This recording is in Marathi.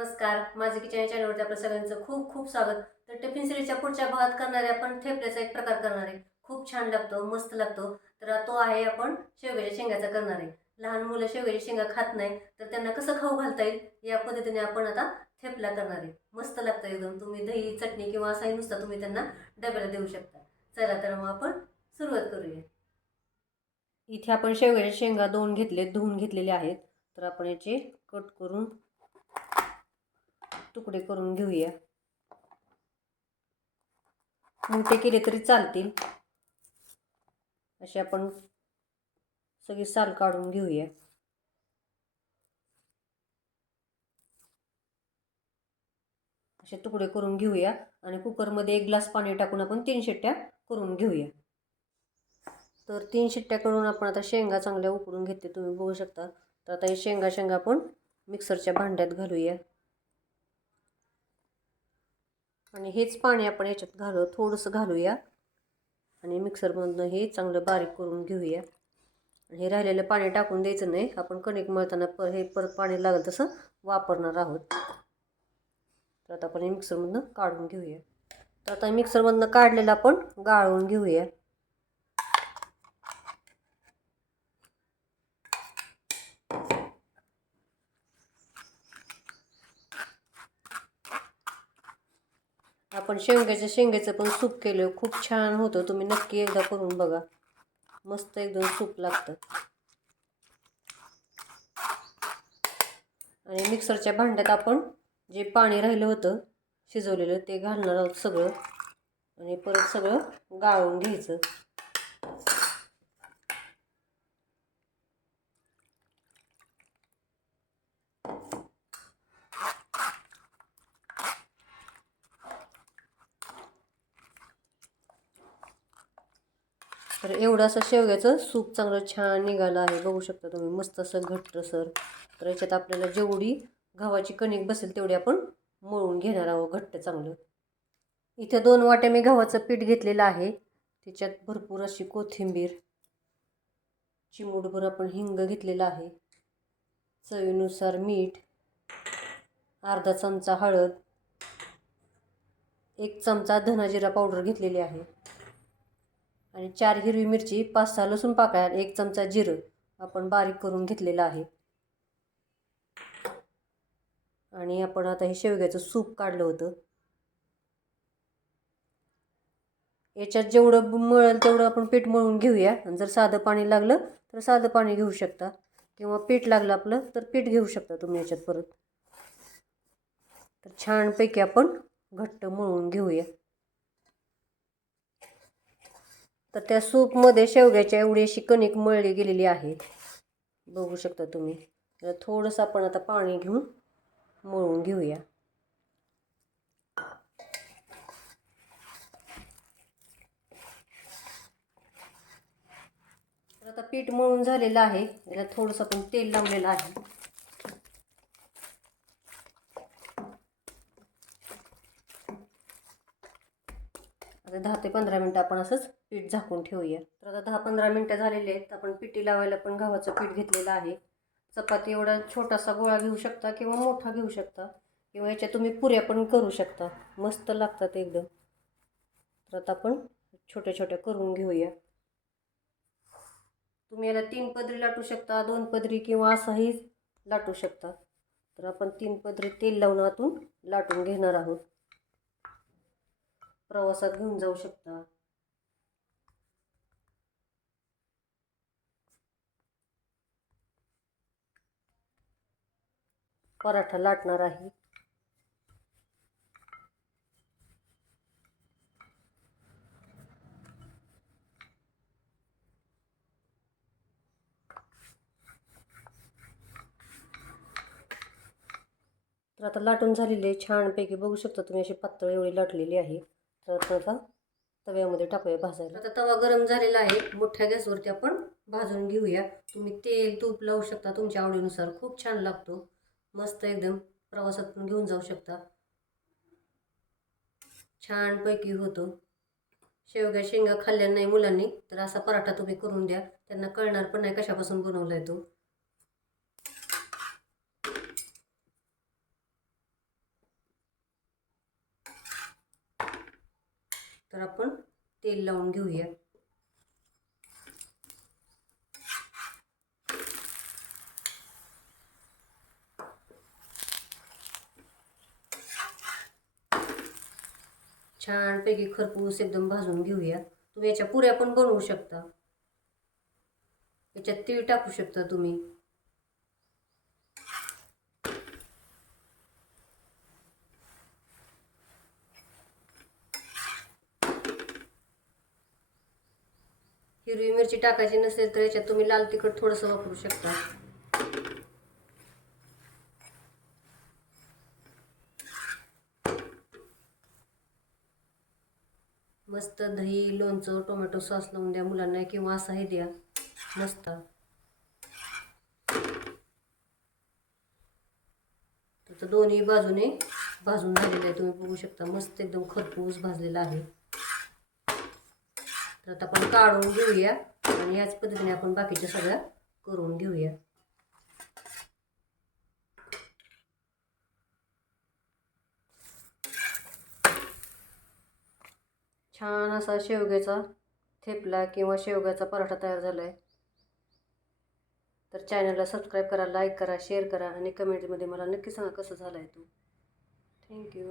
नमस्कार. माझं किचन या चॅनलवरती सगळ्यांचं खूप खूप स्वागत. तर टिफिन सिरीजच्या पुढच्या भागात करणारे आपण थेपल्याचा एक प्रकार करणार आहे. खूप छान लागतो मस्त लागतो. तर तो आहे आपण शेवग्याच्या शेंगाचा करणार आहे. लहान मुलं शेवग्याच्या शेंगा खात नाही तर त्यांना कसं खाऊ घालता येईल? या पद्धतीने आपण आता थेपला करणार आहे. मस्त लागतं एकदम. तुम्ही दही चटणी किंवा असाही नुसता तुम्ही त्यांना डब्याला देऊ शकता. चला तर मग आपण सुरुवात करूया. इथे आपण शेवग्याच्या शेंगा दोन घेतले धुवून घेतलेले आहेत. तर आपण याचे कट करून तुकडे करून घेऊया. मोठे केले तरी चालतील. असे आपण सगळी साल काढून घेऊया. असे तुकडे करून घेऊया आणि कुकरमध्ये एक ग्लास पाणी टाकून आपण तीन शिट्ट्या करून घेऊया. तर तीन शिट्ट्या करून आपण आता शेंगा चांगल्या उकडून घेते तुम्ही बघू शकता. तर आता हे शेंगा शेंगा आपण मिक्सरच्या भांड्यात घालूया. आणि हेच पाणी आपण याच्यात घालू थोडंसं घालूया. आणि मिक्सरमधनं हे चांगलं बारीक करून घेऊया. आणि हे राहिलेलं पाणी टाकून द्यायचं नाही. आपण कणिक मळताना पर हे परत पाणी लागेल तसं वापरणार आहोत. तर आता आपण हे मिक्सरमधनं काढून घेऊया. तर आता मिक्सरमधनं काढलेलं आपण गाळून घेऊया. आपण शेंग्याच्या शेंग्याचं पण सूप केलं. खूप छान होतं. तुम्ही नक्की एकदा करून बघा. मस्त एकदम सूप लागतं. आणि मिक्सरच्या भांड्यात आपण जे पाणी राहिलं होतं शिजवलेलं ते घालणार आहोत सगळं. आणि परत सगळं गाळून घ्यायचं. तर एवढं असं शेवग्याचं सूप चांगलं छान निघालं आहे. बघू शकता तुम्ही मस्त असं घट्ट सर. तर याच्यात आपल्याला जेवढी गव्हाची कणिक बसेल तेवढी आपण मळून घेणार आहोत घट्ट चांगलं. इथे दोन वाट्या मी गव्हाचं पीठ घेतलेलं आहे. त्याच्यात भरपूर अशी कोथिंबीर चिमूटभर आपण हिंग घेतलेलं आहे. चवीनुसार मीठ अर्धा चमचा हळद एक चमचा धनाजिरा पावडर घेतलेली आहे. आणि चार हिरवी मिरची पाच सहा लसूण पाकळ्या एक चमचा जिरं आपण बारीक करून घेतलेलं आहे. आणि आपण आता हे शेवग्याचं सूप काढलं होतं. याच्यात जेवढं मळेल तेवढं आपण पीठ मळून घेऊया. आणि जर साधं पाणी लागलं तर साधं पाणी घेऊ शकता. किंवा पीठ लागलं आपलं तर पीठ घेऊ शकता तुम्ही याच्यात परत. तर छानपैकी आपण घट्ट मळून घेऊया. तर त्या सूपमध्ये शेवग्याच्या एवढी अशी कणिक मळली गेलेली आहे बघू शकता तुम्ही. तर थोडंसं आपण आता पाणी घेऊन मळून घेऊया. तर आता पीठ मळून झालेलं आहे. याला थोडंसं आपण तेल लावलेलं आहे. दहा ते पंधरा मिनटं आपण असंच पीठ झाकून ठेवूया. तर आता दहा पंधरा मिनटं झालेले आहेत. आपण पिठी लावायला पण गव्हाचं पीठ घेतलेलं आहे. चपाती एवढा छोटासा गोळा घेऊ शकता किंवा मोठा घेऊ शकता किंवा याच्या तुम्ही पुऱ्या पण करू शकता. मस्त लागतात एकदम. तर आता आपण छोट्या छोट्या करून घेऊया. तुम्ही याला तीन पदरी लाटू शकता दोन पदरी किंवा असाही लाटू शकता. तर आपण तीन पदरी तेल लावून आतून लाटून घेणार आहोत. प्रवासात घेऊन जाऊ शकता. पराठा लाटणार आहे. तर आता लाटून झालेली छानपैकी बघू शकता तुम्ही अशी पातळ एवढी लाटलेली आहे. तर आता तव्यामध्ये टाकूया भाजायला. आता तवा गरम झालेला आहे. मोठ्या गॅसवरती आपण भाजून घेऊया. तुम्ही तेल तूप लावू शकता. तुमच्या आवडीनुसार. खूप छान लागतो. मस्त एकदम. प्रवासात पण घेऊन जाऊ शकता. छानपैकी होतो. शेवग्या शेंगा खाल्ल्या नाही मुलांनी तर असा पराठा तुम्ही करून द्या. त्यांना कळणार पण नाही कशापासून बनवला आहे तो. तर आपण तेल लावून घेऊया. छानपैकी खरपूस एकदम भाजून घेऊया. तुम्ही याच्या पुऱ्या पण बनवू शकता. याच्यात तीळ टाकू शकता तुम्ही. हिरवी मिरची टाकायची नसेल तर याच्यात तुम्ही लाल तिखट थोडंसं वापरू शकता. मस्त दही लोणचं टोमॅटो सॉस लावून द्या मुलांना किंवा असाही द्या. मस्त. तर दोन्ही बाजूने भाजून झालेलं आहे. तुम्ही बघू शकता मस्त एकदम खरपूस भाजलेला आहे. तर आता आपण काढून घेऊया आणि याच पद्धतीने आपण बाकीच्या सगळ्या करून घेऊया. छान असा शेवग्याचा थेपला किंवा शेवग्याचा पराठा तयार झाला आहे तर चॅनलला सबस्क्राईब करा लाईक करा शेअर करा आणि कमेंटमध्ये मला नक्की सांगा कसं झालं आहे तो थँक्यू